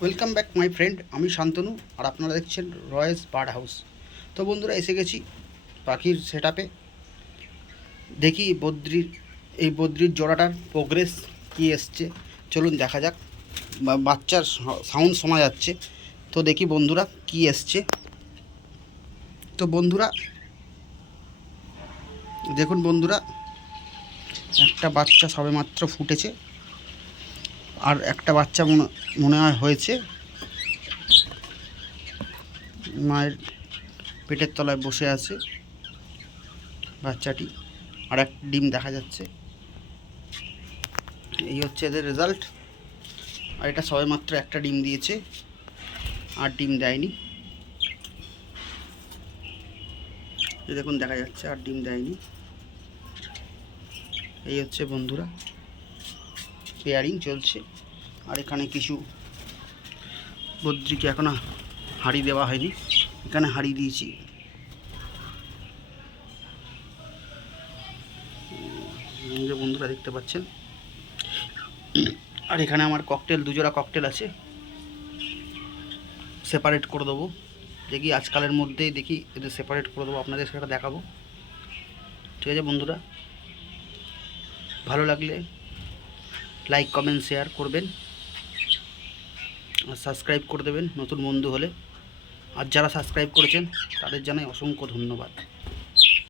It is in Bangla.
ওয়েলকাম ব্যাক মাই ফ্রেন্ড, আমি শান্তনু আর আপনারা দেখছেন রয়েস বার্ড হাউস। তো বন্ধুরা, এসে গেছি পাখির সেটআপে। দেখি বদ্রির জোড়াটার প্রোগ্রেস কি এসছে, চলুন দেখা যাক। বাচ্চার সাউন্ড শোনা যাচ্ছে, তো দেখি বন্ধুরা কি এসছে। তো বন্ধুরা দেখুন, বন্ধুরা একটা বাচ্চা সবেমাত্র ফুটেছে, আর একটা বাচ্চা মনে হয় হয়েছে। মায়ের পেটের তলায় বসে আছে বাচ্চাটি, আর এক ডিম দেখা যাচ্ছে। এই হচ্ছে এদের রেজাল্ট। আর এটা সবেমাত্র একটা ডিম দিয়েছে, আর ডিম দেয়নি। এই দেখুন দেখা যাচ্ছে, আর ডিম দেয়নি। এই হচ্ছে বন্ধুরা পেয়ারিং চলছে। আর এখানে কিছু বদ্রিকে এখনো হাঁড়ি দেওয়া হয়নি, এখানে হাঁড়ি দিয়েছি। যে বন্ধুরা দেখতে পাচ্ছেন, আর এখানে আমার ককটেল, দুজোড়া ককটেল আছে, সেপারেট করে দেবো। দেখি আজকালের মধ্যেই দেখি এদের সেপারেট করে দেবো, আপনাদের সেটা দেখাবো। ঠিক আছে বন্ধুরা, ভালো লাগলে লাইক কমেন্ট শেয়ার করবেন, আর সাবস্ক্রাইব করে দেবেন নতুন বন্ধু হলে। আর যারা সাবস্ক্রাইব করেছেন তাদের জানাই অসংখ্য ধন্যবাদ।